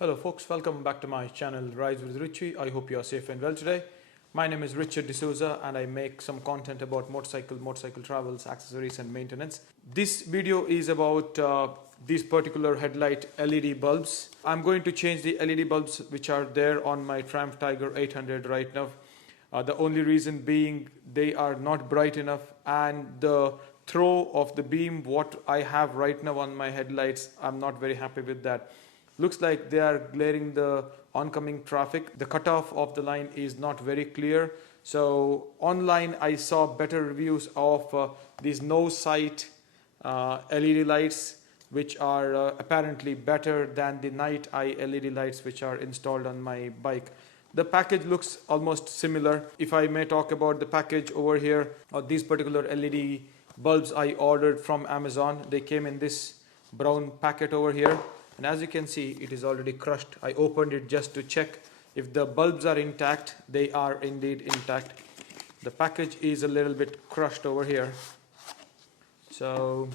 Hello folks, welcome back to my channel Rise with Richie. I hope you are safe and well today. My name is Richard D'Souza and I make some content about motorcycle travels, accessories and maintenance. This video is about these particular headlight LED bulbs. I'm going to change the LED bulbs which are there on my Triumph Tiger 800 right now. The only reason being they are not bright enough, and the throw of the beam what I have right now on my headlights, I'm not very happy with that. Looks like they are glaring the oncoming traffic. The cutoff of the line is not very clear. So online I saw better reviews of these Novsight LED lights, which are apparently better than the Nighteye LED lights which are installed on my bike. The package looks almost similar. If I may talk about the package over here, these particular LED bulbs I ordered from Amazon. They came in this brown packet over here. And as you can see, it is already crushed. I opened it just to check if the bulbs are intact. They are indeed intact. The package is a little bit crushed over here. So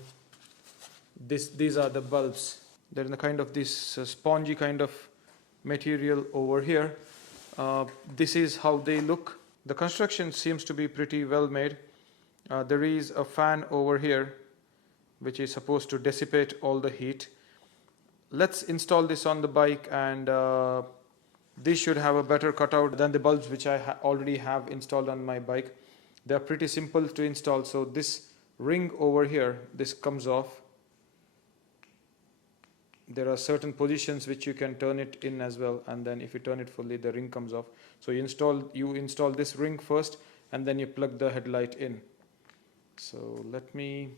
these are the bulbs. They're in a kind of this spongy kind of material over here. This is how they look. The construction seems to be pretty well made. There is a fan over here which is supposed to dissipate all the heat. Let's install this on the bike, and this should have a better cutout than the bulbs which I already have installed on my bike. They are pretty simple to install. So this ring over here, this comes off. There are certain positions which you can turn it in as well, and then if you turn it fully, the ring comes off. So you install this ring first, and then you plug the headlight in. So let me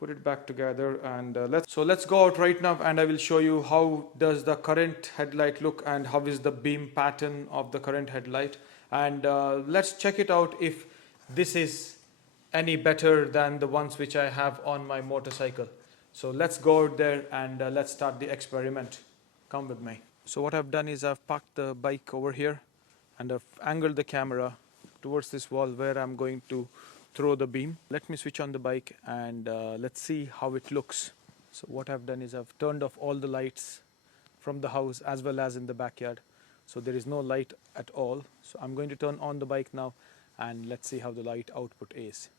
put it back together, and let's go out right now, and I will show you how does the current headlight look and how is the beam pattern of the current headlight, and let's check it out if this is any better than the ones which I have on my motorcycle. So let's go out there and let's start the experiment. Come with me. So what I've done is I've parked the bike over here and I've angled the camera towards this wall where I'm going to throw the beam. Let me switch on the bike and let's see how it looks. So what I've done is I've turned off all the lights from the house as well as in the backyard. So there is no light at all. So I'm going to turn on the bike now and let's see how the light output is.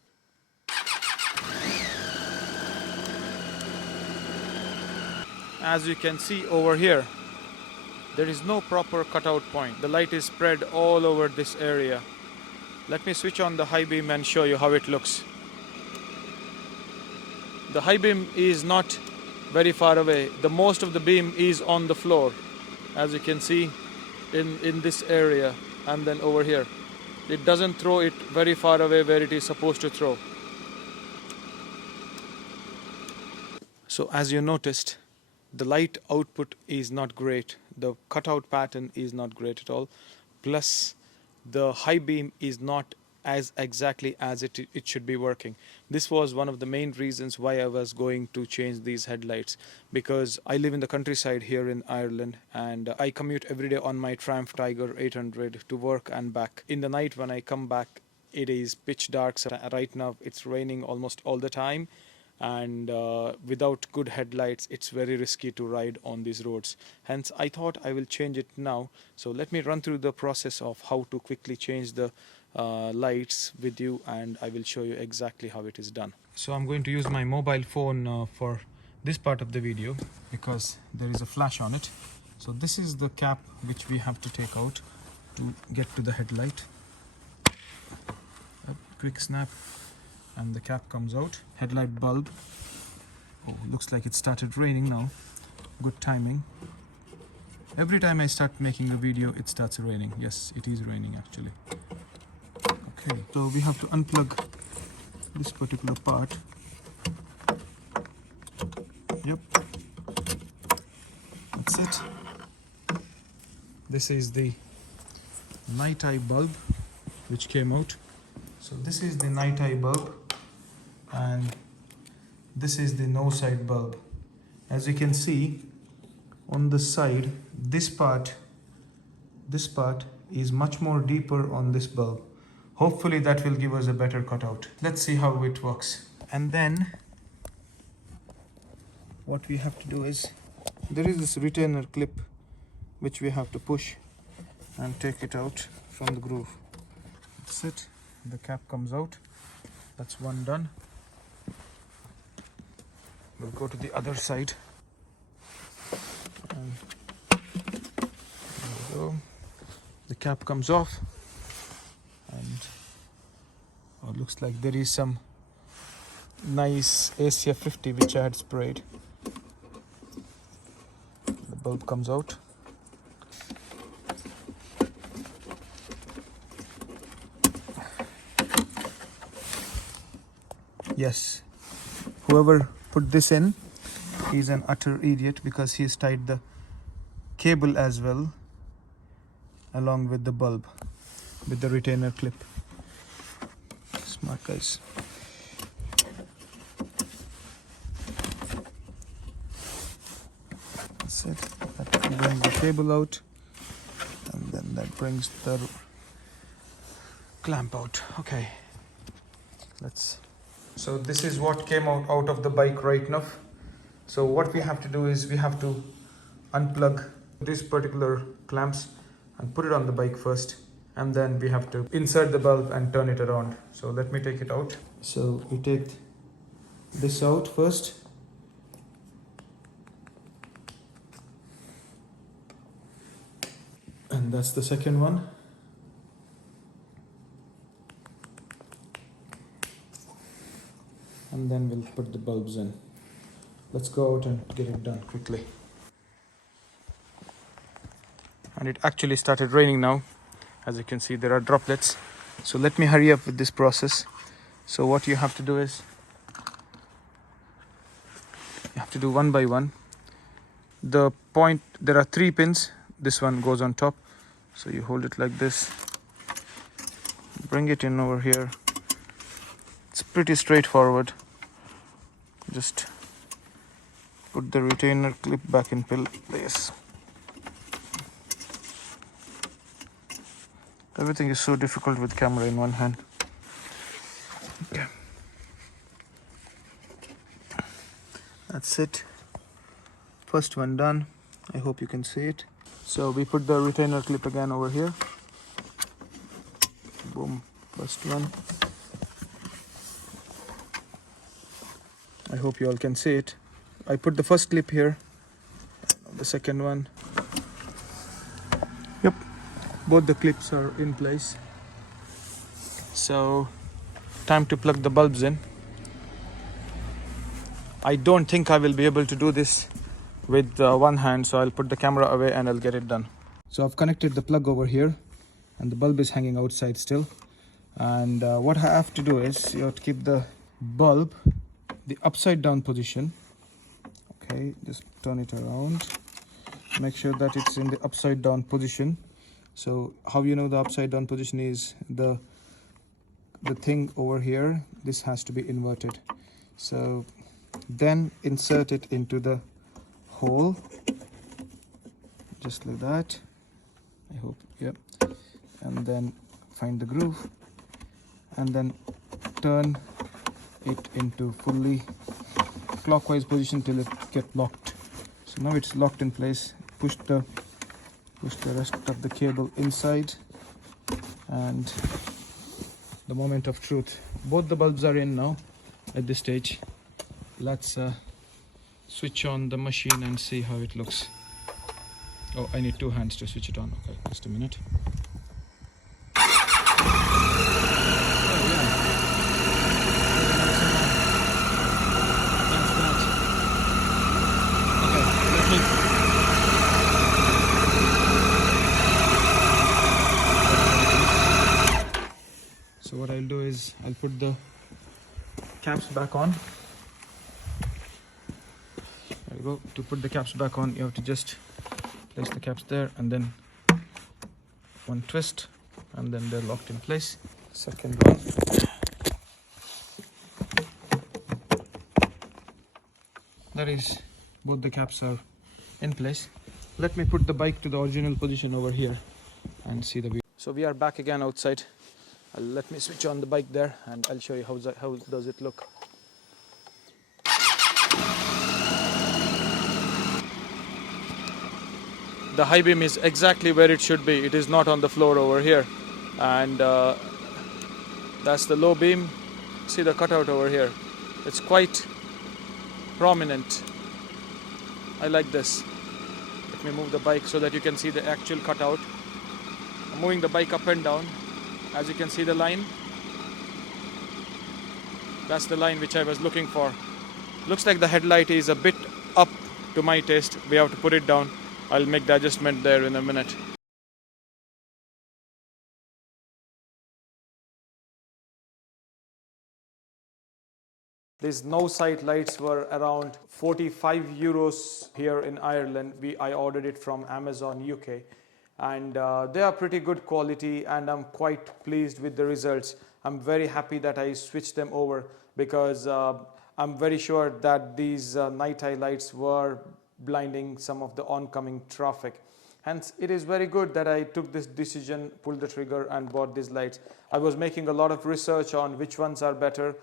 As you can see over here, there is no proper cutout point. The light is spread all over this area. Let me switch on the high beam and show you how it looks. The high beam is not very far away. The most of the beam is on the floor, as you can see in this area, and then over here. It doesn't throw it very far away where it is supposed to throw. So as you noticed, the light output is not great. The cutout pattern is not great at all. Plus, the high beam is not as exactly as it should be working. This was one of the main reasons why I was going to change these headlights, because I live in the countryside here in Ireland and I commute every day on my Triumph Tiger 800 to work and back. In the night when I come back, it is pitch dark. So right now it's raining almost all the time, and without good headlights it's very risky to ride on these roads. Hence I thought I will change it now. So let me run through the process of how to quickly change the lights with you, and I will show you exactly how it is done. So I'm going to use my mobile phone for this part of the video because there is a flash on it. So this is the cap which we have to take out to get to the headlight. A quick snap and the cap comes out. Headlight bulb. Oh, looks like it started raining now. Good timing. Every time I start making a video, it starts raining. Yes, it is raining actually. Okay, so we have to unplug this particular part. Yep, that's it. This is the Nighteye bulb which came out. So this is the Nighteye bulb, and this is the Novsight bulb. As you can see on the side, this part is much more deeper on this bulb. Hopefully that will give us a better cutout. Let's see how it works. And then what we have to do is there is this retainer clip which we have to push and take it out from the groove. That's it. The cap comes out. That's one done. We'll go to the other side. And there we go. The cap comes off, and it looks like there is some nice ACF 50 which I had sprayed. The bulb comes out. Yes, whoever put this in, he's an utter idiot, because he's tied the cable as well along with the bulb with the retainer clip. Smart guys. That's it. That brings the cable out, and then that brings the clamp out. Okay, so this is what came out of the bike right now. So what we have to do is we have to unplug these particular clamps and put it on the bike first, and then we have to insert the bulb and turn it around. So let me take it out. So we take this out first. And that's the second one. And then we'll put the bulbs in. Let's go out and get it done quickly. And it actually started raining now. As you can see, there are droplets. So let me hurry up with this process. So what you have to do is, you have to do one by one. The point, there are 3 pins. This one goes on top. So you hold it like this. Bring it in over here. It's pretty straightforward. Just put the retainer clip back in place. Everything is so difficult with camera in one hand. Okay. That's it. First one done. I hope you can see it. So we put the retainer clip again over here. Boom. First one. I hope you all can see it. I put the first clip here. The second one. Yep. Both the clips are in place. So time to plug the bulbs in. I don't think I will be able to do this with one hand, so I'll put the camera away and I'll get it done. So I've connected the plug over here, and the bulb is hanging outside still. And what I have to do is, you have to keep the bulb the upside down position. Okay, just turn it around. Make sure that it's in the upside down position. So how you know the upside down position is the thing over here, this has to be inverted. So then insert it into the hole, just like that. I hope, yep. And then find the groove, and then turn it into fully clockwise position till it get locked. So now it's locked in place. Push the rest of the cable inside, and the moment of truth. Both the bulbs are in now at this stage. Let's switch on the machine and see how it looks. Oh, I need 2 hands to switch it on. Okay, just a minute. So what I'll do is I'll put the caps back on. There we go. To put the caps back on, you have to just place the caps there, and then one twist, and then they're locked in place. Second one. That is, both the caps are in place. Let me put the bike to the original position over here and see the view. So we are back again outside. Let me switch on the bike there, and I'll show you how does it look. The high beam is exactly where it should be. It is not on the floor over here. And that's the low beam. See the cutout over here. It's quite prominent. I like this. Let me move the bike so that you can see the actual cutout. I'm moving the bike up and down. As you can see the line. That's the line which I was looking for. Looks like the headlight is a bit up to my taste. We have to put it down. I'll make the adjustment there in a minute. These Novsight lights were around 45 euros here in Ireland. I ordered it from Amazon UK, and they are pretty good quality, and I'm quite pleased with the results. I'm very happy that I switched them over because I'm very sure that these Nighteye lights were blinding some of the oncoming traffic. Hence, it is very good that I took this decision, pulled the trigger and bought these lights. I was making a lot of research on which ones are better,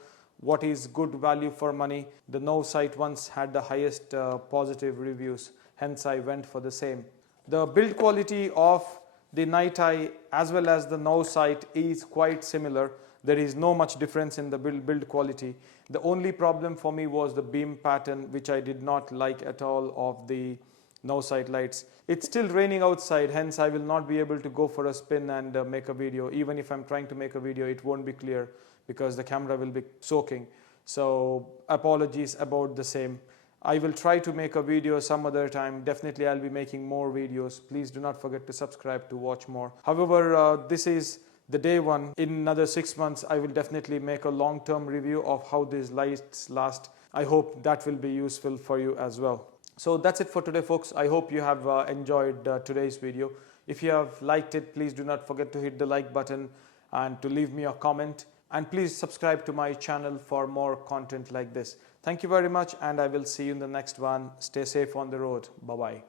what is good value for money. The Novsight ones had the highest positive reviews, hence I went for the same. The build quality of the Nighteye as well as the Novsight is quite similar. There is no much difference in the build quality. The only problem for me was the beam pattern, which I did not like at all of the Novsight lights. It's still raining outside, hence I will not be able to go for a spin and make a video. Even if I'm trying to make a video, it won't be clear because the camera will be soaking. So apologies about the same. I will try to make a video some other time. Definitely I'll be making more videos. Please do not forget to subscribe to watch more. However, this is the day one. In another 6 months, I will definitely make a long-term review of how these lights last. I hope that will be useful for you as well. So that's it for today, folks. I hope you have enjoyed today's video. If you have liked it, please do not forget to hit the like button and to leave me a comment. And please subscribe to my channel for more content like this. Thank you very much, and I will see you in the next one. Stay safe on the road. Bye-bye.